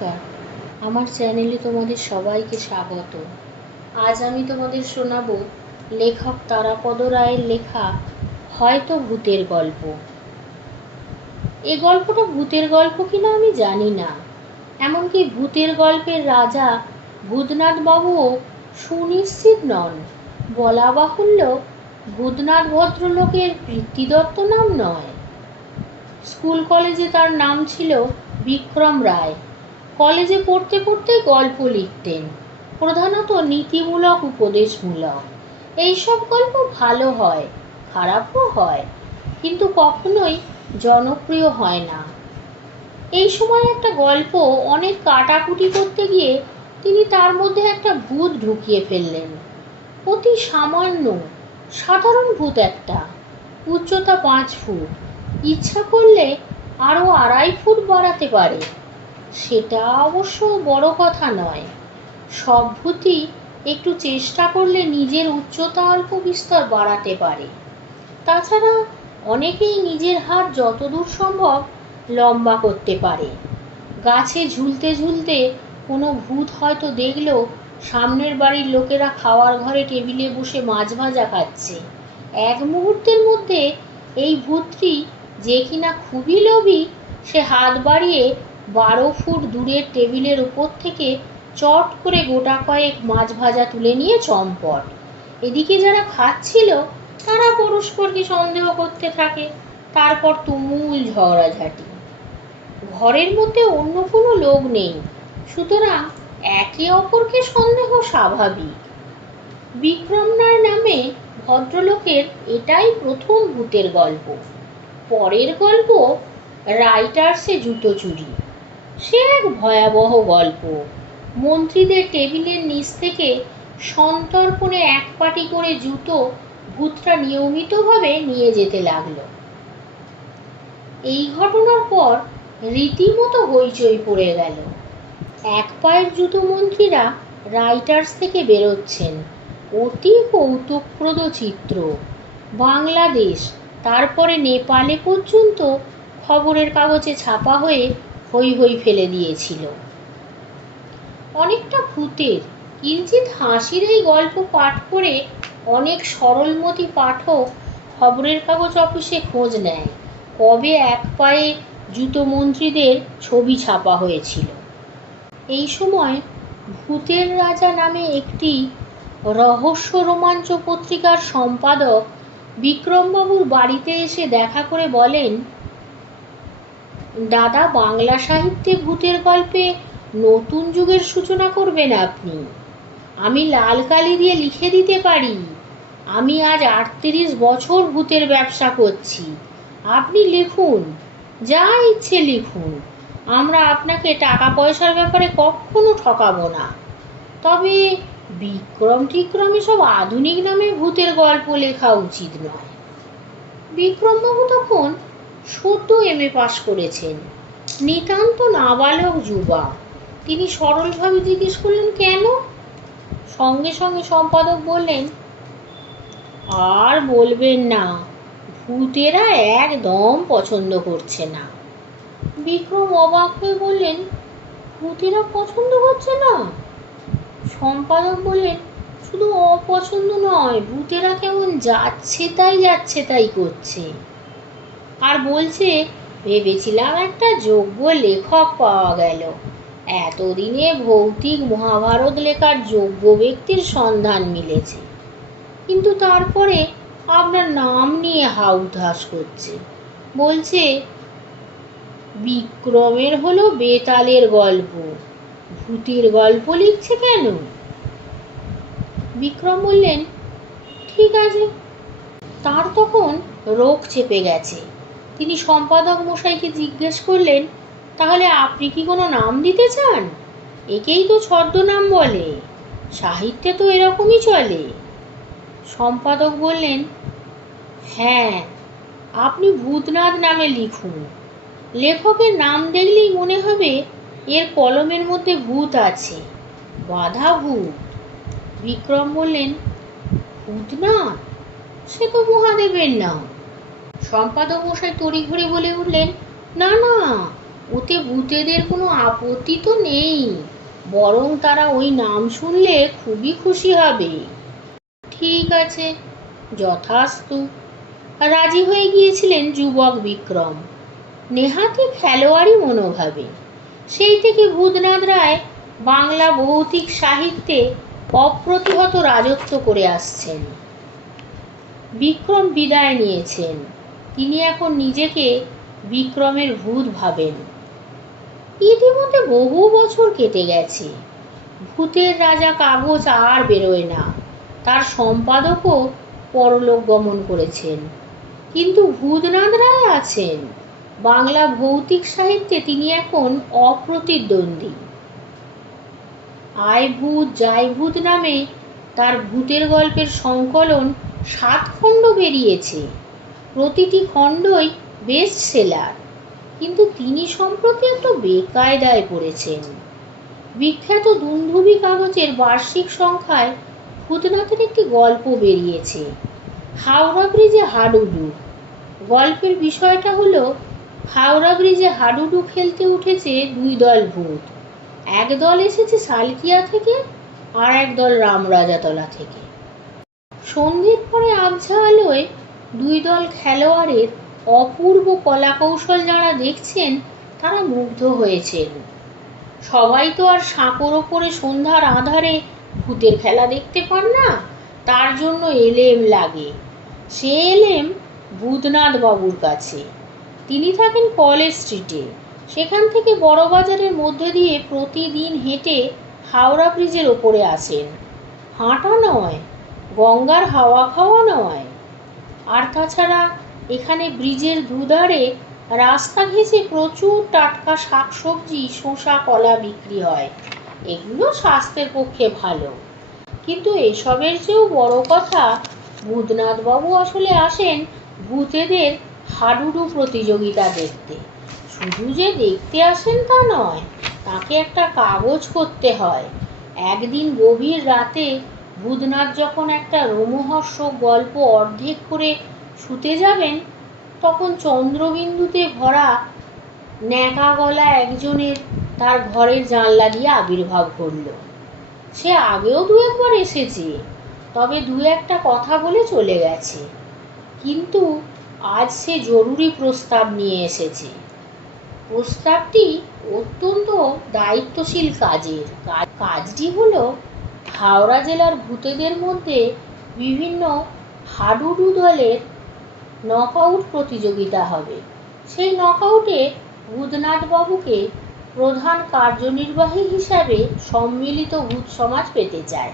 নমস্কার। আমার চ্যানেলে তোমাদের সবাইকে স্বাগত। আজ আমি তোমাদের শোনাবো লেখক তারাপদ রায়ের লেখা হয়তো ভূতের গল্প। এ গল্পটা ভূতের গল্প কিনা আমি জানি না। এমনকি ভূতের গল্পের রাজা ভূতনাথ বাবুও সুনিশ্চিত নন। বলা বাহুল্য ভূতনাথ ভদ্রলোকের বৃত্তিদত্ত নাম নয়। স্কুল কলেজে তার নাম ছিল বিক্রম রায়। কলেজে পড়তে পড়তে গল্প লিখতেন। প্রধানত নীতিমূলক, উপদেশমূলক। এইসব গল্প ভালো হয়, খারাপও হয়, কিন্তু কখনোই জনপ্রিয় হয় না। এই সময় একটা গল্প অনেক কাটাকুটি করতে গিয়ে তিনি তার মধ্যে একটা ভূত ঢুকিয়ে ফেললেন। অতি সামান্য, সাধারণ ভূত একটা, উচ্চতা পাঁচ ফুট। ইচ্ছা করলে আরও আড়াই ফুট বাড়াতে পারে। সেটা অবশ্য বড় কথা নয়। ভূতই একটু চেষ্টা করলে নিজের উচ্চতা অল্প বিস্তর বাড়াতে পারে। তাছাড়া অনেকেই নিজের হাত যতদূর সম্ভব লম্বা করতে পারে। গাছে ঝুলতে ঝুলতে কোনো ভূত হয়তো দেখল সামনের বাড়ির লোকেরা খাওয়ার ঘরে টেবিলে বসে মাছ ভাজা খাচ্ছে। এক মুহূর্তের মধ্যে এই ভূতটি যে কিনা খুবই লোভী, সে হাত বাড়িয়ে বারো ফুট দূরের টেবিলের উপর থেকে চট করে গোটা কয়েক মাছ ভাজা তুলে নিয়ে চম্পট। এদিকে যারা খাচ্ছিল, তারা পরস্পরকে সন্দেহ করতে থাকে। তারপর তুমুল ঝগড়াঝাটি। ঘরের মধ্যে অন্য কোনো লোক নেই, সুতরাং একে অপরকে সন্দেহ স্বাভাবিক। বিক্রম রায় নামে ভদ্রলোকের এটাই প্রথম ভূতের গল্প। পরের গল্প রাইটার্সে জুতো চুরি। সে এক ভয়াবহ গল্প। মন্ত্রীদের টেবিলের নিচ থেকে সন্তর্পণে এক পাটি করে জুতো ভূতরা নিয়মিতভাবে নিয়ে যেতে লাগল। এই ঘটনার পর রীতিমতো হইচই পড়ে গেল। এক পায়ের জুতো মন্ত্রীরা রাইটার্স থেকে বেরোচ্ছেন। অতি কৌতুকপ্রদ চিত্র। বাংলাদেশ, তারপরে নেপালে পর্যন্ত খবরের কাগজে ছাপা হয়ে হই হই ফেলে দিয়েছিল। অনেকটা ভূতের কিঞ্চিত হাসির এই গল্প পাঠ করে অনেক সরলমতি পাঠক খবরের কাগজ অফিসে খোঁজ নেয়, কবে এক পায়ে জুতো মন্ত্রীদের ছবি ছাপা হয়েছিল। এই সময় ভূতের রাজা নামে একটি রহস্য রোমাঞ্চ পত্রিকার সম্পাদক বিক্রমবাবুর বাড়িতে এসে দেখা করে বলেন দাদা বাংলা সাহিত্যে ভূতের গল্পে নতুন যুগের সূচনা করবেন আপনি। আমি লাল কালি দিয়ে লিখে দিতে পারি। আমি আজ আটত্রিশ বছর ভূতের ব্যবসা করছি। আপনি লিখুন, যা ইচ্ছে লিখুন। আমরা আপনাকে টাকা পয়সার ব্যাপারে কখনো ঠকাবো না। তবে বিক্রম টিক্রম এসব আধুনিক নামে ভূতের গল্প লেখা উচিত নয়। বিক্রমবাবু তখন সদ্য এম এ পাশ করেছেন। নিতান্ত নাবালক যুবা। তিনি সরলভাবে জিজ্ঞেস করলেন, কেন? সঙ্গে সঙ্গে সম্পাদক বললেন, আর বলবেন না, ভূতেরা একদম পছন্দ করছে না। বিক্রম অবাক হয়ে বললেন, ভূতেরা পছন্দ করছে না? সম্পাদক বললেন, শুধু অপছন্দ নয়, ভূতেরা কেমন যাচ্ছে তাই যাচ্ছে তাই করছে। আর বলছে, ভেবেছিলাম একটা যোগ্য লেখক পাওয়া গেল। এতদিনে ভৌতিক মহাভারত লেখার যোগ্য ব্যক্তির সন্ধান মিলেছে। কিন্তু তারপরে আপনার নাম নিয়ে হাউতাস করছে। বলছে, বিক্রমের হলো বেতালের গল্প। ভূতের গল্প লিখছে কেন? বিক্রম বললেন, ঠিক আছে। তার তখন রোগ চেপে গেছে। তিনি সম্পাদক মশাইকে জিজ্ঞেস করলেন, তাহলে আপনি কি কোনো নাম দিতে চান? একেই তো ছদ্মনাম বলে, সাহিত্যে তো এরকমই চলে। সম্পাদক বললেন হ্যাঁ আপনি ভূতনাথ নামে লিখুন। লেখকের নাম দেখলেই মনে হবে এর কলমের মধ্যে ভূত আছে, বাধা ভূত। বিক্রম বললেন ভূতনাথ সে তো মহাদেবের নাম। সম্পাদক মশাই তড়িঘড়ি বলে উঠলেন, না না, ওতে ভূতেদের কোনো আপত্তি তো নেই। বরং তারা ওই নাম শুনলে খুবই খুশি হবে। ঠিক আছে, যথাস্তু। রাজি হয়ে গিয়েছিলেন যুবক বিক্রম। নেহাতি খেলোয়াড়ি মনোভাবে। সেই থেকে ভূতনাথ রায় বাংলা ভৌতিক সাহিত্যে অপ্রতিহত রাজত্ব করে আসছেন। বিক্রম বিদায় নিয়েছেন। তিনি এখন নিজেকে বিক্রমের ভূত ভাবেন। ইতিমধ্যে বহু বছর কেটে গেছে। ভূতের রাজা কাগজ আর বেরোয় না। তার সম্পাদকও পরলোক গমন করেছেন। কিন্তু ভূতনাথ রায় আছেন। বাংলা ভৌতিক সাহিত্যে তিনি এখন অপ্রতিদ্বন্দ্বী। আয় ভূত যাই ভূত নামে তার ভূতের গল্পের সংকলন সাত খণ্ড বেরিয়েছে। প্রতিটি খণ্ডই বেস্ট সেলার কিন্তু তিনি সম্প্রতি একটু বেকায়দায় পড়েছেন। বিখ্যাত দুন্ধুবি কাগজের বার্ষিক সংখ্যায় ভূতনাথের একটি গল্প বেরিয়েছে, হাওড়া ব্রিজে হাডুডু। গল্পের বিষয়টা হলো, হাওড়া ব্রিজে হাডুডু খেলতে উঠেছে দুই দল ভূত। এক দল এসেছে সালকিয়া থেকে আর এক দল রামরাজাতলা থেকে। সন্ধ্যের পরে আবছা আলোয় দুই দল খেলোয়াড়ের অপূর্ব কলাকৌশল যারা দেখছেন, তারা মুগ্ধ হয়েছেন। সবাই তো আর সাঁকোর ওপরে সন্ধ্যার আধারে ভূতের খেলা দেখতে পান না, তার জন্য এলেম লাগে। সে এলেম ভূতনাথ বাবুর কাছে। তিনি থাকেন কলেজ স্ট্রিটে। সেখান থেকে বড়বাজারের মধ্যে দিয়ে প্রতিদিন হেঁটে হাওড়া ব্রিজের ওপরে আসেন। হাঁটা নয়, গঙ্গার হাওয়া খাওয়া নয়। আর তাছাড়া এখানে ব্রিজের দুধারে রাস্তা ঘেঁষে প্রচুর টাটকা শাকসবজি, শসা, কলা বিক্রি হয়। এগুলো স্বাস্থ্যের পক্ষে ভালো। কিন্তু এসবের চেয়েও বড় কথা ভূতনাথ বাবু আসলে আসেন ভূতেদের হাডুডু প্রতিযোগিতা দেখতে। শুধু যে দেখতে আসেন তা নয়, তাকে একটা কাগজ করতে হয়। একদিন গভীর রাতে ভূতনাথ যখন একটা রোমহর্ষক গল্প অর্ধেক করে শুতে যাবেন, তখন চন্দ্রবিন্দুতে ভরা ন্যাকা গলা একজনের তার ঘরের জানলা দিয়ে আবির্ভাব ঘটল। সে আগেও দু একবার এসেছে, তবে দু একটা কথা বলে চলে গেছে। কিন্তু আজ সে জরুরি প্রস্তাব নিয়ে এসেছে। প্রস্তাবটি অত্যন্ত দায়িত্বশীল কাজের। কাজটি হলো হাওড়া জেলার ভূতেদের মধ্যে বিভিন্ন হাডুডু দলের নকআউট প্রতিযোগিতা হবে। সেই নকআউটে ভূতনাথ বাবুকে প্রধান কার্যনির্বাহী হিসাবে সম্মিলিত ভূত সমাজ পেতে চায়।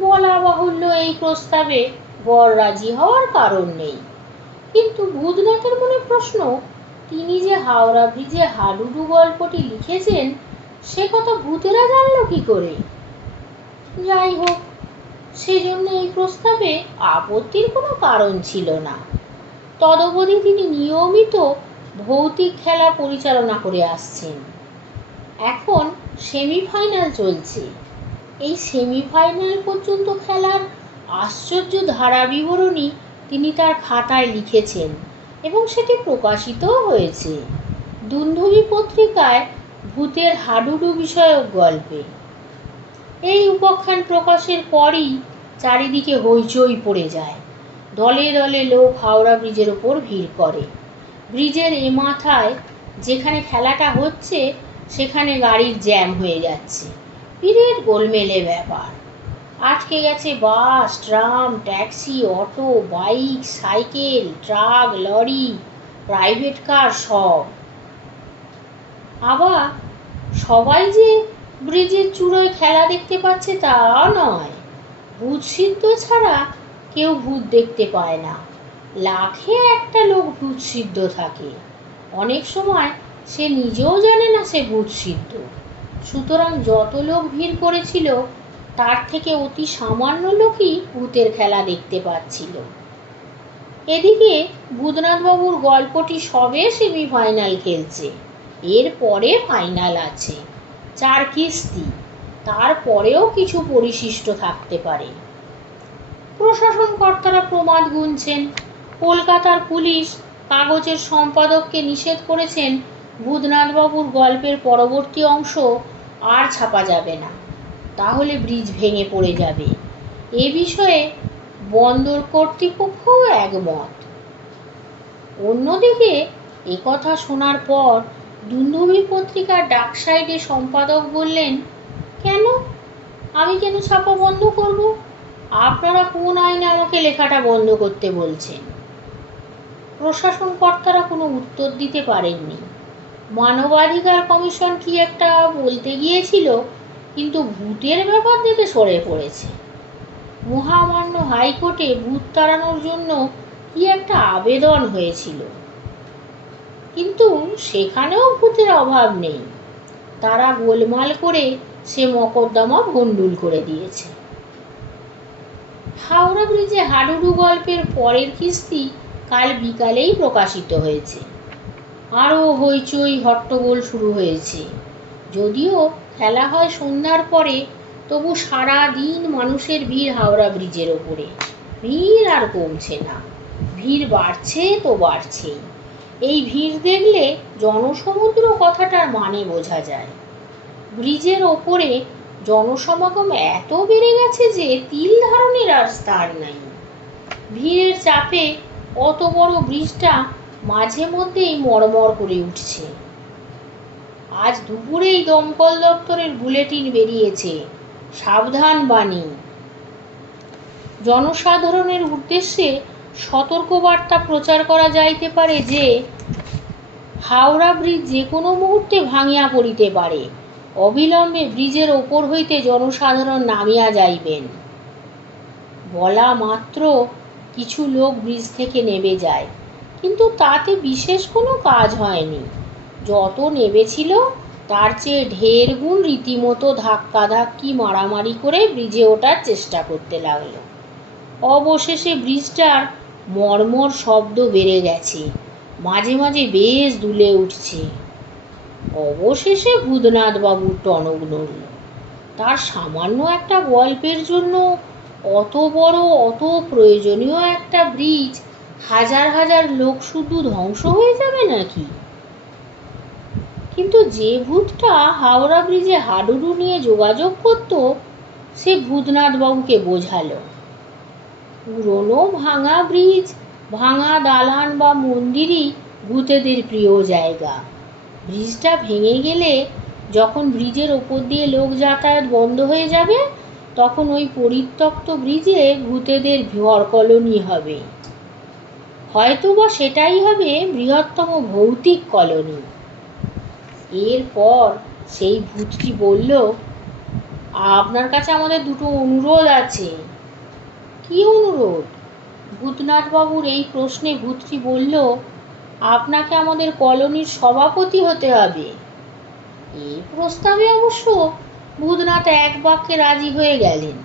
বলা বাহুল্য এই প্রস্তাবে বর রাজি হওয়ার কারণ নেই। কিন্তু ভূতনাথের মনে প্রশ্ন, তিনি যে হাওড়া ব্রিজে হাডুডু গল্পটি লিখেছেন, সে কথা ভূতেরা জানলো কি করে? যাই হোক সেজন্য এই প্রস্তাবে আপত্তির কোনো কারণ ছিল না। তদবধি তিনি নিয়মিত ভৌতিক খেলা পরিচালনা করে আসছেন। এখন সেমিফাইনাল চলছে। এই সেমিফাইনাল পর্যন্ত খেলার আশ্চর্য ধারা বিবরণী তিনি তার খাতায় লিখেছেন এবং সেটি প্রকাশিতও হয়েছে। দুন্ধবি পত্রিকায় ভূতের হাডুডু বিষয়ক গল্পে। এই উপাখ্যান প্রকাশের পরই চারিদিকে হইচই পড়ে যায়। দলে দলে লোক হাওড়া ব্রিজের ওপর ভিড় করে। ব্রিজের এ মাথায় যেখানে খেলাটা হচ্ছে, সেখানে গাড়ির জ্যাম হয়ে যাচ্ছে। বিরাট গোলমেলে ব্যাপার। আটকে গেছে bus, tram, taxi, auto, bike, cycle, truck, lorry, private car সব। আবার সবাই যে ব্রিজের খেলা দেখতে পাচ্ছে তা নয়। ভূত সিদ্ধ ছাড়া কেউ ভূত দেখতে পায় না। লাখে একটা লোক ভূত সিদ্ধ থাকে। অনেক সময় সে নিজেও জানে না সে ভূত সিদ্ধ সুতরাং যত লোক ভিড় করেছিল, তার থেকে অতি সামান্য লোকই ভূতের খেলা দেখতে পাচ্ছিল। এদিকে ভূতনাথবাবুর গল্পটি সবে সেমিফাইনাল খেলছে। এরপরে ফাইনাল আছে। চার কিস্তি। তারপরেও কিছু পরিশিষ্ট থাকতে পারে। প্রশাসন কর্তারা প্রমাদ গুনছেন। কলকাতার পুলিশ কাগজের সম্পাদককে নিষেধ করেছেন। ভূতনাথবাবুর গল্পের পরবর্তী অংশ আর ছাপা যাবে না। তাহলে ব্রিজ ভেঙে পড়ে যাবে। এ বিষয়ে বন্দর কর্তৃপক্ষও একমত। অন্যদিকে একথা শোনার পর দুন্দুভি পত্রিকার ডাক সাইডে সম্পাদক বললেন কেন? আমি কেন ছাপা বন্ধ করব? আপনারা কোন আইনে আমাকে লেখাটা বন্ধ করতে বলছেন? প্রশাসন কর্তারা কোনো উত্তর দিতে পারেননি। মানবাধিকার কমিশন কি একটা বলতে গিয়েছিল, কিন্তু ভূতের ব্যাপার থেকে সরে পড়েছে। মহামান্য হাইকোর্টে ভূত তাড়ানোর জন্য কি একটা আবেদন হয়েছিল। কিন্তু সেখানেও ভূতের অভাব নেই। তারা গোলমাল করে সে মকদ্দমা ভণ্ডুল করে দিয়েছে। হাওড়া ব্রিজে হাডুডু গল্পের পরের কিস্তি কাল বিকালেই প্রকাশিত হয়েছে। আরও হইচই হট্টগোল শুরু হয়েছে। যদিও খেলা হয় সন্ধ্যার পরে, তবু সারা দিন মানুষের ভিড় হাওড়া ব্রিজের ওপরে। ভিড় আর কমছে না। ভিড় বাড়ছে তো বাড়ছেই। এই ভিড় দেখলে জনসমুদ্র কথাটার মানে বোঝা যায়। ব্রিজের ওপরে জনসমাগম এত বেড়ে গেছে যে তিল ধারণের আর স্থান নাই। ভিড়ের চাপে অত বড় ব্রিজটা মাঝে মধ্যেই মরমর করে উঠছে। আজ দুপুরেই দমকল দপ্তরের বুলেটিন বেরিয়েছে, সাবধান বাণী। জনসাধারণের উদ্দেশ্যে সতর্কবার্তা প্রচার করা যাইতে পারে যে, হাওড়া ব্রিজ যে কোনো মুহূর্তে ভাঙিয়া পড়িতে পারে। অবিলম্বে ব্রিজের ওপর হইতে জনসাধারণ নামিয়া যাইবেন। বলা মাত্র কিছু লোক ব্রিজ থেকে নেমে যায়, কিন্তু তাতে বিশেষ কোনো কাজ হয়নি। যত নেবেছিল তার চেয়ে ঢের গুণ রীতিমতো ধাক্কাধাক্কি মারামারি করে ব্রিজে ওঠার চেষ্টা করতে লাগল। অবশেষে ব্রিজটার মর্মর শব্দ বেড়ে গেছে, মাঝে মাঝে বেশ দুলে উঠছে। অবশেষে ভূতনাথ বাবুর টনক নড়ল তার সামান্য একটা গল্পের জন্য অত বড়, অত প্রয়োজনীয় একটা ব্রিজ হাজার হাজার লোক শুধু ধ্বংস হয়ে যাবে নাকি? কিন্তু যে ভূতটা হাওড়া ব্রিজে হাডুডু নিয়ে যোগাযোগ করত, সে ভূতনাথ বাবুকে বোঝালো। পুরনো ভাঙা ব্রিজ, ভাঙা দালান বা মন্দিরই ভূতেদের প্রিয় জায়গা। ব্রিজটা ভেঙে গেলে যখন ব্রিজের ওপর দিয়ে লোক যাতায়াত বন্ধ হয়ে যাবে, তখন ওই পরিত্যক্ত ব্রিজে ভূতেদের ভর কলোনি হবে। হয়তো বা সেটাই হবে বৃহত্তম ভৌতিক কলোনি। এরপর সেই ভূতটি বলল, আপনার কাছে আমাদের দুটো অনুরোধ আছে। কি অনুরোধ? ভূতনাথবাবুর এই প্রশ্নে ভূতটি বলল আপনাকে আমাদের কলোনির সভাপতি হতে হবে। এই প্রস্তাবে অবশ্য ভূতনাথ এক বাক্যে রাজি হয়ে গেলেন।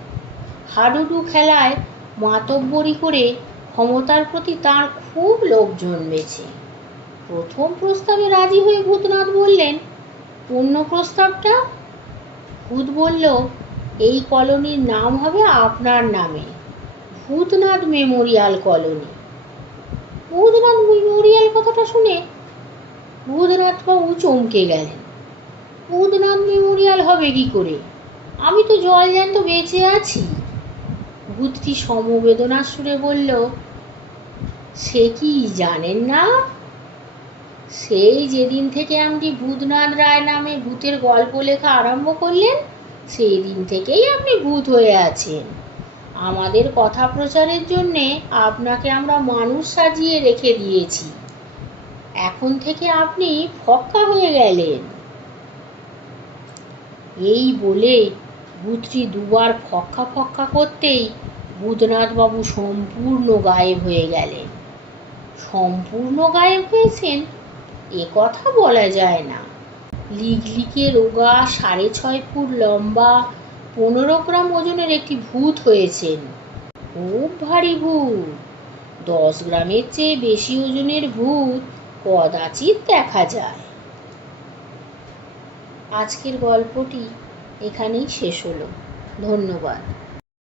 হাডুডু খেলায় মাতব্বরি করে ক্ষমতার প্রতি তার খুব লোভ জন্মেছে। প্রথম প্রস্তাবে রাজি হয়ে ভূতনাথ বললেন, অন্য প্রস্তাবটা? ভূত বলল, এই কলোনির নাম হবে আপনার নামে। Bhootnath memorial colony. Bhootnath memorial কথাটা শুনে ভূতনাথ বাবু চমকে গেলেন। ভূতনাথ মেমোরিয়াল হবে কি করে? আমি তো জল জ্যান্ত বেঁচে আছি। ভূতটি সমবেদনার সুরে বলল, সে কি জানেন না? সেই যেদিন থেকে আপনি ভূতনাথ রায় নামে ভূতের গল্প লেখা আরম্ভ করলেন, সেই দিন থেকেই আপনি ভূত হয়ে আছেন। আমাদের কথা প্রচারের জন্যে আপনাকে আমরা মানুষ সাজিয়ে রেখে দিয়েছি। এখন থেকে আপনি ফক্কা হয়ে গেলেন। এই বলে ভূতটি দুবার ফক্কা ফক্কা করতেই ভূতনাথবাবু সম্পূর্ণ গায়েব হয়ে গেলেন। সম্পূর্ণ গায়েব হয়েছেন? এ কথা বলা যায় না। লিগলিকে রোগা সাড়ে ছয় ফুট লম্বা পনেরো গ্রাম ওজনের একটি ভূত হয়েছেন। খুব ভারী ভূত। দশ গ্রামের চেয়ে বেশি ওজনের ভূত কদাচিৎ দেখা যায়। আজকের গল্পটি এখানেই শেষ হলো। ধন্যবাদ।